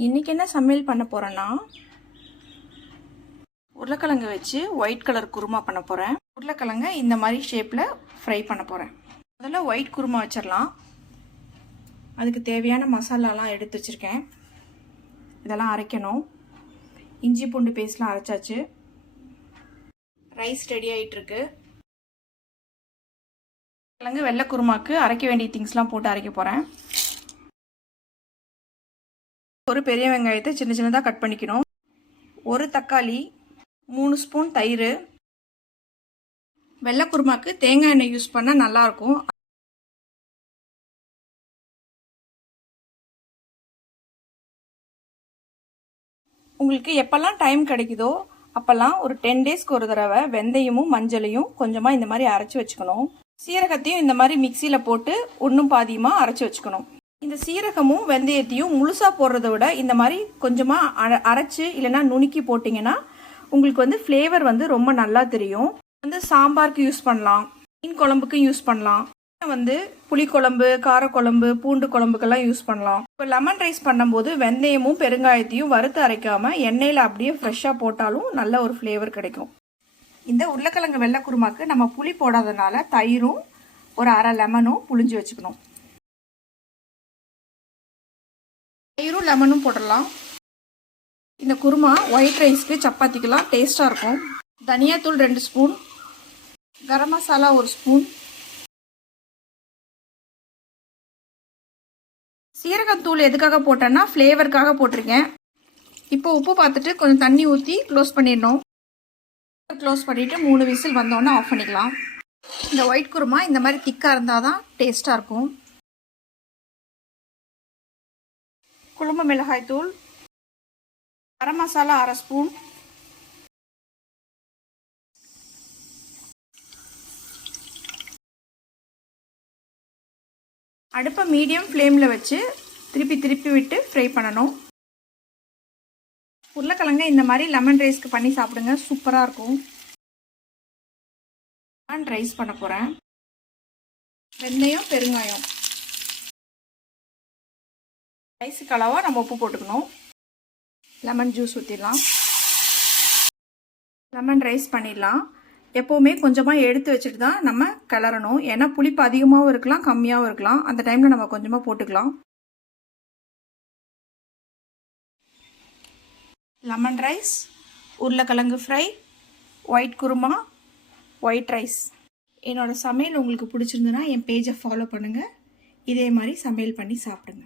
இன்றைக்கி என்ன சமையல் பண்ண போகிறேன்னா, உருளைக்கிழங்கு வச்சு ஒயிட் கலர் குருமா பண்ண போகிறேன். உருளைக்கிழங்கை இந்த மாதிரி ஷேப்பில் ஃப்ரை பண்ண போகிறேன். முதல்ல ஒயிட் குருமா வச்சிடலாம். அதுக்கு தேவையான மசாலாலாம் எடுத்து வச்சுருக்கேன். இதெல்லாம் அரைக்கணும். இஞ்சி பூண்டு பேஸ்ட்லாம் அரைச்சாச்சு. ரைஸ் ரெடி ஆகிட்டுருக்கு. கிழங்கு வெள்ளை குருமாக்கு அரைக்க வேண்டிய திங்ஸ்லாம் போட்டு அரைக்க போகிறேன். ஒரு பெரிய வெங்காயத்தை சின்ன சின்னதாக கட் பண்ணிக்கணும். ஒரு தக்காளி, 3 ஸ்பூன் தயிர். வெள்ளை குருமாக்கு தேங்காய் எண்ணெய் யூஸ் பண்ணால் நல்லாயிருக்கும். உங்களுக்கு எப்போல்லாம் டைம் கிடைக்குதோ அப்போல்லாம் ஒரு 10 டேஸ்க்கு ஒரு தடவை வெந்தயமும் மஞ்சளையும் கொஞ்சமாக இந்த மாதிரி அரைச்சி வச்சுக்கணும். சீரகத்தையும் இந்த மாதிரி மிக்சியில் போட்டு ஒன்றும் பாதியமாக அரைச்சி வச்சுக்கணும். இந்த சீரகமும் வெந்தயத்தையும் முழுசாக போடுறத விட இந்த மாதிரி கொஞ்சமாக அரைச்சி இல்லைன்னா நுணுக்கி போட்டிங்கன்னா உங்களுக்கு ஃப்ளேவர் ரொம்ப நல்லா தெரியும். சாம்பாருக்கு யூஸ் பண்ணலாம், மீன் குழம்புக்கும் யூஸ் பண்ணலாம், புளிக்குழம்பு, காரக்குழம்பு, பூண்டு குழம்புக்கெல்லாம் யூஸ் பண்ணலாம். இப்போ லெமன் ரைஸ் பண்ணும்போது வெந்தயமும் பெருங்காயத்தையும் வறுத்து அரைக்காமல் எண்ணெயில் அப்படியே ஃப்ரெஷ்ஷாக போட்டாலும் நல்ல ஒரு ஃப்ளேவர் கிடைக்கும். இந்த உருளைக்கிழங்கு வெள்ளை குருமாக்கு நம்ம புளி போடாதனால தயிரும் ஒரு அரை லெமனும் புளிஞ்சு வச்சுக்கணும். தயிரும் லெமனும் போடலாம். இந்த குருமா ஒயிட் ரைஸ்க்கு சப்பாத்திக்கெல்லாம் டேஸ்ட்டாக இருக்கும். தனியாத்தூள் 2 ஸ்பூன், கரம் மசாலா 1 ஸ்பூன், சீரகத்தூள் எதுக்காக போட்டேன்னா ஃப்ளேவருக்காக போட்டிருக்கேன். இப்போ உப்பு பார்த்துட்டு கொஞ்சம் தண்ணி ஊற்றி க்ளோஸ் பண்ணிடணும். க்ளோஸ் பண்ணிவிட்டு 3 விசில் வந்தோடனே ஆஃப் பண்ணிக்கலாம். இந்த ஒயிட் குருமா இந்த மாதிரி திக்காக இருந்தால் தான் டேஸ்ட்டாக இருக்கும். குழம்பு மிளகாய் தூள், கரம் மசாலா 1/2 ஸ்பூன், அடுப்பை மீடியம் ஃப்ளேமில் வச்சு திருப்பி விட்டு ஃப்ரை பண்ணணும். உருளைக்கிழங்கை இந்த மாதிரி லெமன் ரைஸ்க்கு பண்ணி சாப்பிடுங்க, சூப்பராக இருக்கும். லெமன் ரைஸ் பண்ண போகிறேன். வெந்தயம், பெருங்காயம், ரைஸுக்கு அளவாக நம்ம உப்பு போட்டுக்கணும். லெமன் ஜூஸ் ஊற்றிடலாம். லெமன் ரைஸ் பண்ணிடலாம். எப்போவுமே கொஞ்சமாக எடுத்து வச்சுட்டு தான் நம்ம கிளறணும். ஏன்னா புளிப்பு அதிகமாகவும் இருக்கலாம், கம்மியாகவும் இருக்கலாம். அந்த டைமில் நம்ம கொஞ்சமாக போட்டுக்கலாம். லெமன் ரைஸ், உருளைக்கிழங்கு fry, white kurma, white rice. என்னோடய சமையல் உங்களுக்கு பிடிச்சிருந்துன்னா என் பேஜை ஃபாலோ பண்ணுங்கள். இதே மாதிரி சமையல் பண்ணி சாப்பிடுங்க.